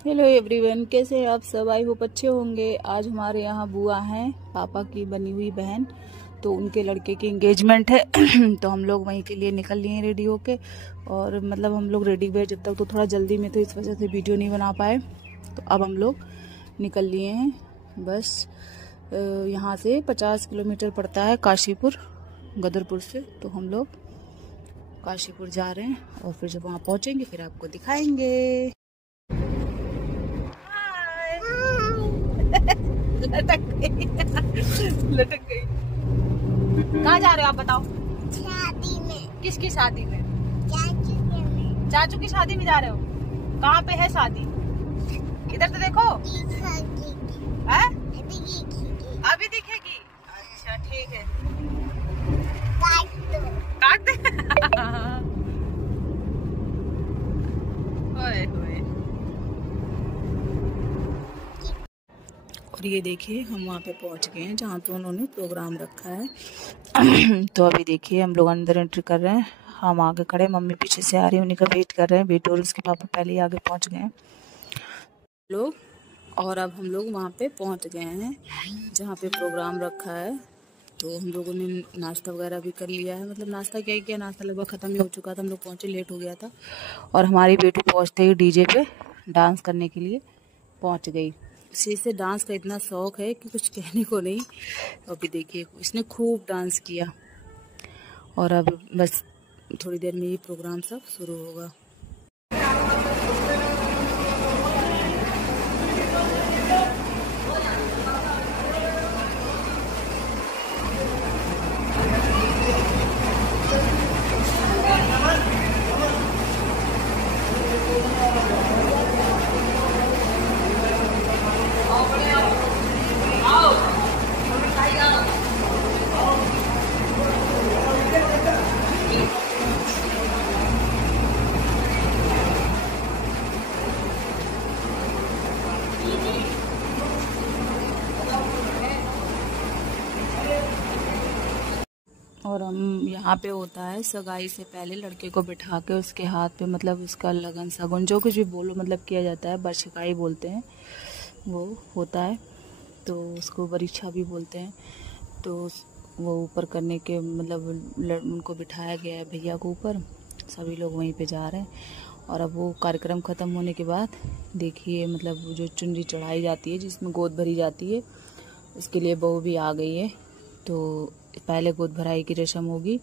Hello everyone, कैसे हैं आप सब। आई होप अच्छे होंगे। आज हमारे यहाँ बुआ हैं, पापा की बनी हुई बहन, तो उनके लड़के की एंगेजमेंट है। तो हम लोग वहीं के लिए निकल लिए हैं रेडी होके। और मतलब हम लोग रेडी हुए जब तक तो थोड़ा जल्दी में, तो इस वजह से वीडियो नहीं बना पाए। तो अब हम लोग निकल लिए हैं। बस यहाँ से 50 किलोमीटर पड़ता है काशीपुर, गदरपुर से। तो हम लोग काशीपुर जा रहे हैं और फिर जब वहाँ पहुँचेंगे फिर आपको दिखाएंगे। लटक गई। लटक गई। कहाँ जा रहे हो आप बताओ? शादी में। किसकी शादी में? चाचू में। चाचू की शादी में जा रहे हो? कहाँ पे है शादी? इधर तो देखो। है? अभी दिखेगी। अच्छा ठीक है। काट दे। ओए ओए। और ये देखिए हम वहाँ पे पहुँच गए हैं जहाँ पे उन्होंने प्रोग्राम रखा है। तो अभी देखिए हम लोग अंदर एंट्री कर रहे हैं। हम आगे खड़े, मम्मी पीछे से आ रही है, उन्हीं का वेट कर रहे हैं। बेटू और उसके पापा पहले ही आगे पहुँच गए हैं लोग। और अब हम लोग वहाँ पे पहुँच गए हैं जहाँ पे प्रोग्राम रखा है। तो हम लोगों ने नाश्ता वगैरह भी कर लिया है। मतलब नाश्ता क्या ही किया, नाश्ता लगभग ख़त्म ही हो चुका था। हम लोग पहुँचे, लेट हो गया था। और हमारी बेटी पहुँचते ही डीजे पे डांस करने के लिए पहुँच गई। इसे से डांस का इतना शौक है कि कुछ कहने को नहीं। अभी देखिए इसने खूब डांस किया। और अब बस थोड़ी देर में ये प्रोग्राम सब शुरू होगा। और हम यहाँ पे होता है सगाई से पहले लड़के को बिठा के उसके हाथ पे, मतलब उसका लगन शगुन जो कुछ भी बोलो मतलब किया जाता है, बरछकाई बोलते हैं, वो होता है। तो उसको परीक्षा भी बोलते हैं। तो वो ऊपर करने के मतलब उनको बिठाया गया है भैया को ऊपर। सभी लोग वहीं पे जा रहे हैं। और अब वो कार्यक्रम ख़त्म होने के बाद देखिए मतलब जो चुनरी चढ़ाई जाती है जिसमें गोद भरी जाती है, उसके लिए बहू भी आ गई है। तो पहले गोद भराई की रस्म होगी,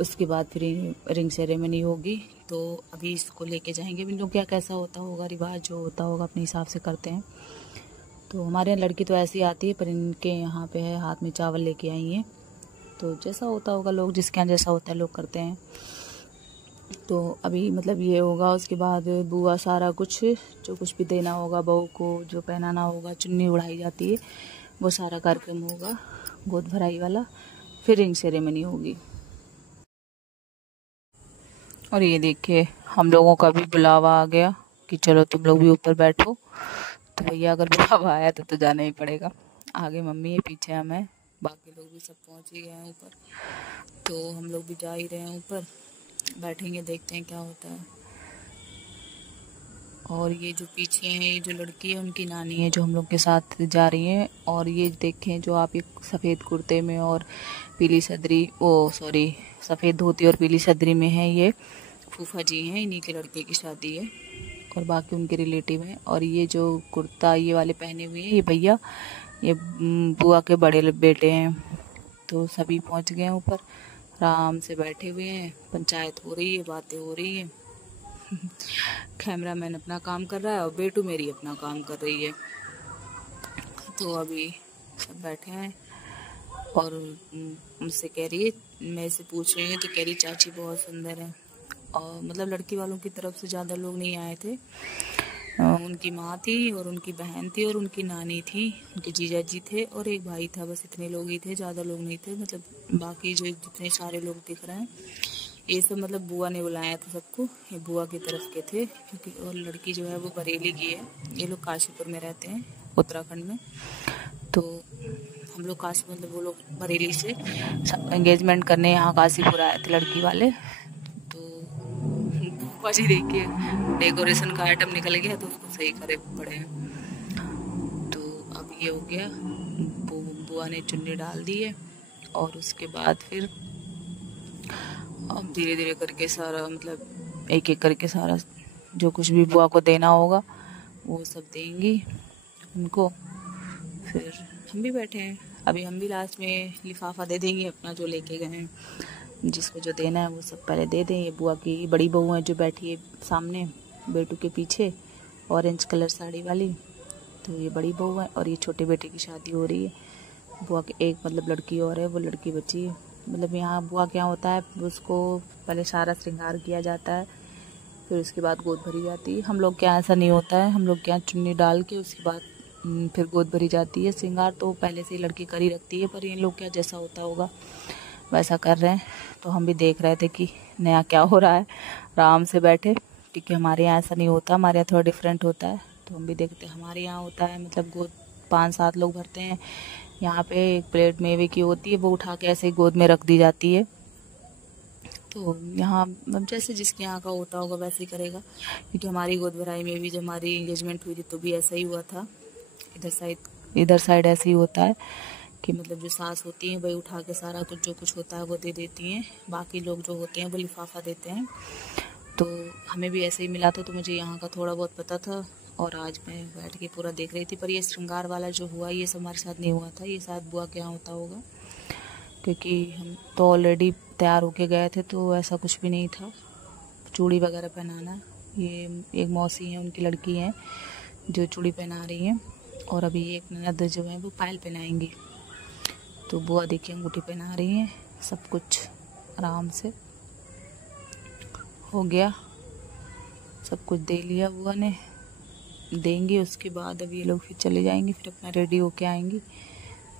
उसके बाद फिर रिंग सेरेमनी होगी। तो अभी इसको लेके जाएंगे। इन लोग क्या कैसा होता होगा, रिवाज जो होता होगा अपने हिसाब से करते हैं। तो हमारे यहाँ लड़की तो ऐसी आती है, पर इनके यहाँ पे है हाथ में चावल लेके आई हैं। तो जैसा होता होगा, लोग जिसके यहाँ जैसा होता है लोग करते हैं। तो अभी मतलब ये होगा, उसके बाद बुआ सारा कुछ जो कुछ भी देना होगा बहू को, जो पहनाना होगा, चुन्नी उड़ाई जाती है, वो सारा कार्यक्रम होगा गोद भराई वाला। फिर रिंग सेरेमनी होगी। और ये देखिए हम लोगों का भी बुलावा आ गया कि चलो तुम लोग भी ऊपर बैठो। तो भैया अगर बुलावा आया तो जाना ही पड़ेगा। आगे मम्मी है, पीछे हम हैं, बाकी लोग भी सब पहुंच ही गए हैं ऊपर। तो हम लोग भी जा ही रहे हैं ऊपर, बैठेंगे, देखते हैं क्या होता है। और ये जो पीछे हैं, ये जो लड़की है उनकी नानी है जो हम लोग के साथ जा रही है। और ये देखें जो आप, एक सफ़ेद कुर्ते में और पीली सदरी, सफ़ेद धोती और पीली सदरी में है, ये फूफा जी हैं, इन्हीं के लड़के की शादी है। और बाकी उनके रिलेटिव हैं। और ये जो कुर्ता ये वाले पहने हुए हैं ये भैया, ये बुआ के बड़े बेटे हैं। तो सभी पहुंच गए हैं ऊपर, आराम से बैठे हुए हैं, पंचायत हो रही है, बातें हो रही है। कैमरामैन अपना काम कर रहा है और बेटू मेरी अपना काम कर रही है। तो अभी सब बैठे हैं। और मुझसे कह रही है, मैं इसे पूछ रही हूँ तो कह रही चाची बहुत सुंदर है। और मतलब लड़की वालों की तरफ से ज़्यादा लोग नहीं आए थे। उनकी माँ थी और उनकी बहन थी और उनकी नानी थी, उनके जीजा जी थे और एक भाई था। बस इतने लोग ही थे, ज़्यादा लोग नहीं थे। मतलब बाकी जो जितने सारे लोग दिख रहे हैं ये सब मतलब बुआ ने बुलाया था सबको, ये बुआ की तरफ के थे। क्योंकि और लड़की जो है वो बरेली की है। ये लोग काशीपुर में रहते हैं, उत्तराखंड में। तो हम लोग काशी, मतलब वो लोग बरेली से एंगेजमेंट करने यहाँ काशीपुर आए थे लड़की वाले। तो बुआ जी देखिए डेकोरेशन का आइटम निकल गया तो उसको सही करे पड़े हैं। तो अब ये हो गया, बुआ ने चुन्नी डाल दी है और उसके बाद फिर अब धीरे धीरे करके सारा मतलब एक एक करके सारा जो कुछ भी बुआ को देना होगा वो सब देंगी उनको। फिर हम भी बैठे हैं, अभी हम भी लास्ट में लिफाफा दे देंगे अपना जो लेके गए हैं, जिसको जो देना है वो सब पहले दे दें। ये बुआ की बड़ी बहू है जो बैठी है सामने बेटू के पीछे, ऑरेंज कलर साड़ी वाली, तो ये बड़ी बहू है और ये छोटे बेटे की शादी हो रही है। बुआ के एक मतलब लड़की और है, वो लड़की बची है। मतलब यहाँ बुआ क्या होता है, उसको पहले सारा श्रृंगार किया जाता है, फिर उसके बाद गोद भरी जाती है। हम लोग के यहाँ ऐसा नहीं होता है, हम लोग के यहाँ चुन्नी डाल के उसके बाद फिर गोद भरी जाती है। श्रृंगार तो पहले से ही लड़की कर ही रखती है, पर इन लोग क्या जैसा होता होगा वैसा कर रहे हैं। तो हम भी देख रहे थे कि नया क्या हो रहा है, आराम से बैठे, क्योंकि हमारे यहाँ ऐसा नहीं होता, हमारे यहाँ थोड़ा डिफरेंट होता है। तो हम भी देखते हैं, हमारे यहाँ होता है मतलब गोद 5-7 लोग भरते हैं। यहाँ पे एक प्लेट मेवे की होती है, वो उठा के ऐसे ही गोद में रख दी जाती है। तो यहाँ जैसे जिसके यहाँ का होता होगा वैसे ही करेगा, क्योंकि हमारी गोद भराई में भी जब हमारी एंगेजमेंट हुई थी तो भी ऐसा ही हुआ था। इधर साइड ऐसे ही होता है कि मतलब जो सास होती हैं वही उठा के सारा कुछ जो कुछ होता है वो दे देती हैं, बाकी लोग जो होते हैं वो लिफाफा देते हैं। तो हमें भी ऐसे ही मिला था, तो मुझे यहाँ का थोड़ा बहुत पता था और आज मैं बैठ के पूरा देख रही थी। पर ये श्रृंगार वाला जो हुआ ये सब हमारे साथ नहीं हुआ था, ये शायद बुआ के यहाँ होता होगा, क्योंकि हम तो ऑलरेडी तैयार होके गए थे तो ऐसा कुछ भी नहीं था। चूड़ी वगैरह पहनाना, ये एक मौसी हैं उनकी लड़की हैं जो चूड़ी पहना रही हैं, और अभी एक ननद जो है वो पायल पहनाएंगी। तो बुआ देखिए अंगूठी पहना रही हैं। सब कुछ आराम से हो गया, सब कुछ दे लिया बुआ ने, देंगी। उसके बाद अब ये लोग फिर चले जाएंगे, फिर अपना रेडी होके आएंगी।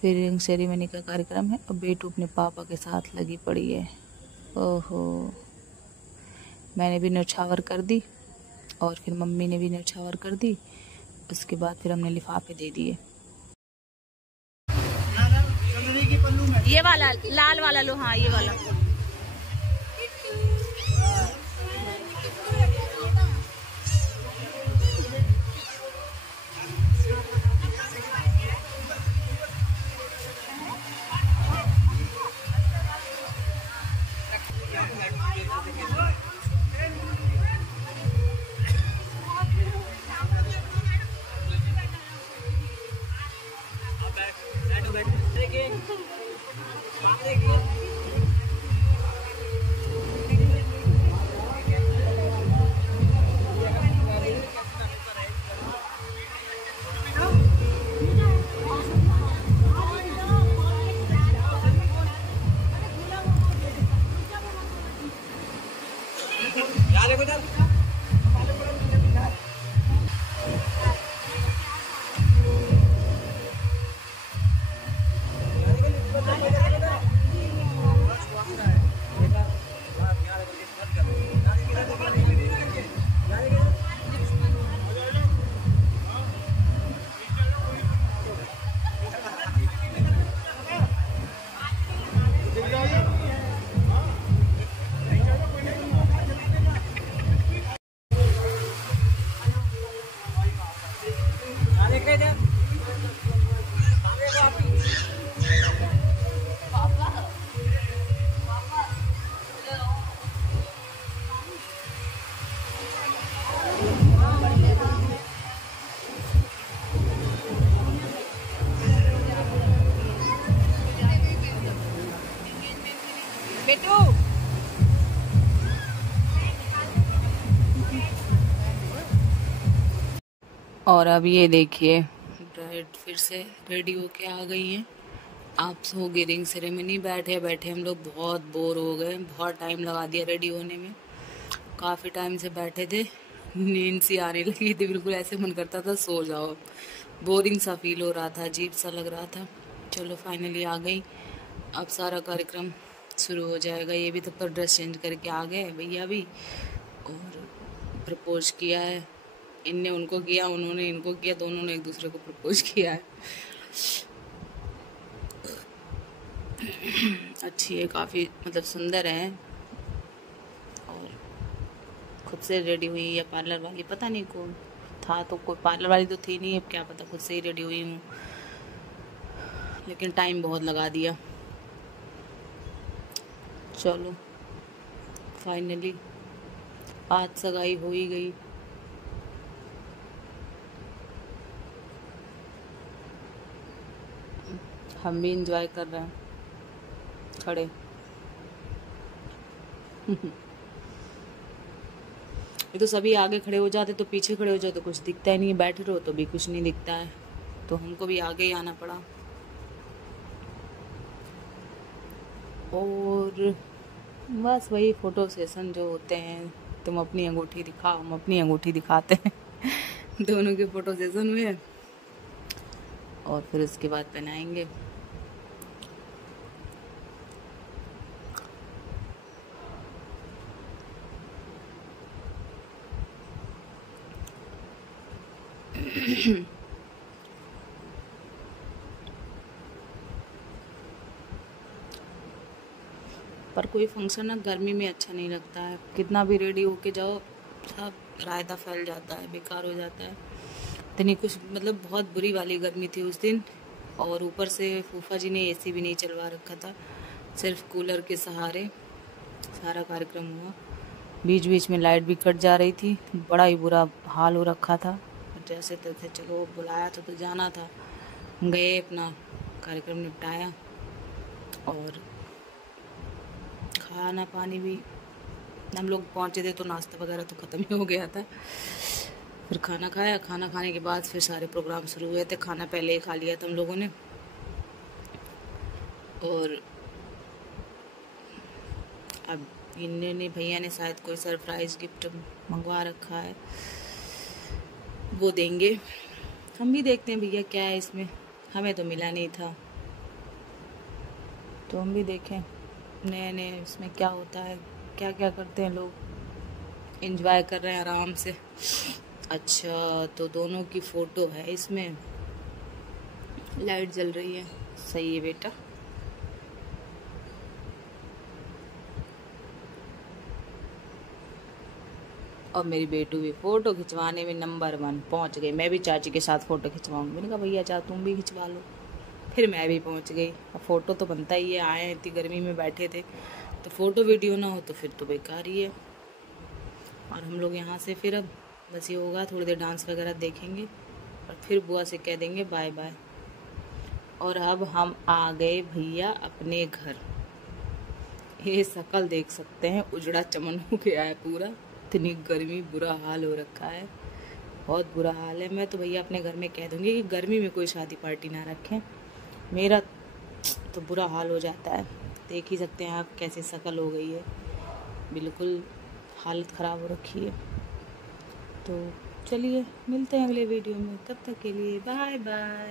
फिर रिंग सेरेमनी का कार्यक्रम है। अब बेटू अपने पापा के साथ लगी पड़ी है। ओहो, मैंने भी न्यौछावर कर दी और फिर मम्मी ने भी न्यौछावर कर दी। उसके बाद फिर हमने लिफाफे दे दिए। ये वाला लाल वाला लो, हाँ ये वाला। बेटू और अब ये देखिए ब्राइड फिर से रेडी होके आ गई है। आप हो गई रिंग सेरेमनी। बैठे बैठे हम लोग बहुत बोर हो गए, बहुत टाइम लगा दिया रेडी होने में। काफ़ी टाइम से बैठे थे, नींद सी आने लगी थी, बिल्कुल ऐसे मन करता था सो जाओ। बोरिंग सा फील हो रहा था, अजीब सा लग रहा था। चलो फाइनली आ गई, अब सारा कार्यक्रम शुरू हो जाएगा। ये भी तब पर ड्रेस चेंज करके आ गए भैया भी, और प्रपोज किया है। इनने उनको किया, उन्होंने इनको किया, दोनों ने एक दूसरे को प्रपोज किया है। अच्छी है, काफ़ी मतलब सुंदर है और खुद से रेडी हुई या पार्लर वाली, पता नहीं कौन था, तो कोई पार्लर वाली तो थी नहीं, अब क्या पता, खुद से ही रेडी हुई हूँ, लेकिन टाइम बहुत लगा दिया। चलो फाइनली आज सगाई हो ही गई। हम भी इंजॉय कर रहे हैं खड़े। ये तो सभी आगे खड़े हो जाते तो पीछे खड़े हो जाते तो कुछ दिखता ही नहीं, बैठे रहो तो भी कुछ नहीं दिखता है, तो हमको भी आगे ही आना पड़ा। और बस वही फोटो सेशन जो होते हैं, तुम अपनी अंगूठी दिखाओ, हम अपनी अंगूठी दिखाते हैं। दोनों के फोटो सेशन हुए और फिर उसके बाद पहनाएंगे। पर कोई फंक्शन ना गर्मी में अच्छा नहीं लगता है, कितना भी रेडी होके जाओ सब रायता फैल जाता है, बेकार हो जाता है। इतनी कुछ मतलब बहुत बुरी वाली गर्मी थी उस दिन, और ऊपर से फूफा जी ने एसी भी नहीं चलवा रखा था, सिर्फ कूलर के सहारे सारा कार्यक्रम हुआ। बीच बीच में लाइट भी कट जा रही थी, बड़ा ही बुरा हाल हो रखा था। जैसे तैसे चलो बुलाया था तो जाना था, गए अपना कार्यक्रम निपटाया, और खाना पानी भी हम लोग पहुँचे थे तो नाश्ता वगैरह तो ख़त्म ही हो गया था। फिर खाना खाया, खाना खाने के बाद फिर सारे प्रोग्राम शुरू हुए थे। खाना पहले ही खा लिया था हम लोगों ने, और अब इन्होंने भैया ने शायद कोई सरप्राइज़ गिफ्ट मंगवा रखा है, वो देंगे। हम भी देखते हैं भैया क्या है इसमें, हमें तो मिला नहीं था, तो हम भी देखें नए नए इसमें क्या होता है, क्या क्या करते हैं लोग। एंजॉय कर रहे हैं आराम से। अच्छा तो दोनों की फ़ोटो है इसमें, लाइट जल रही है, सही है बेटा। और मेरी बेटू भी फ़ोटो खिंचवाने में नंबर 1 पहुंच गई। मैं भी चाची के साथ फ़ोटो खिंचवाऊंगी, मैंने कहा भैया चाह तुम भी खिंचवा लो, फिर मैं भी पहुंच गई। अब फ़ोटो तो बनता ही है, आए इतनी गर्मी में बैठे थे, तो फ़ोटो वीडियो ना हो तो फिर तो बेकार ही है। और हम लोग यहाँ से फिर अब बस ये होगा, थोड़ी देर डांस वगैरह देखेंगे और फिर बुआ से कह देंगे बाय बाय। और अब हम आ गए भैया अपने घर। ये शक्ल देख सकते हैं, उजड़ा चमन हो गया है पूरा, इतनी गर्मी, बुरा हाल हो रखा है, बहुत बुरा हाल है। मैं तो भैया अपने घर में कह दूँगी कि गर्मी में कोई शादी पार्टी ना रखें, मेरा तो बुरा हाल हो जाता है। देख ही सकते हैं आप कैसे शक्ल हो गई है, बिल्कुल हालत ख़राब हो रखी है। तो चलिए मिलते हैं अगले वीडियो में, तब तक के लिए बाय बाय।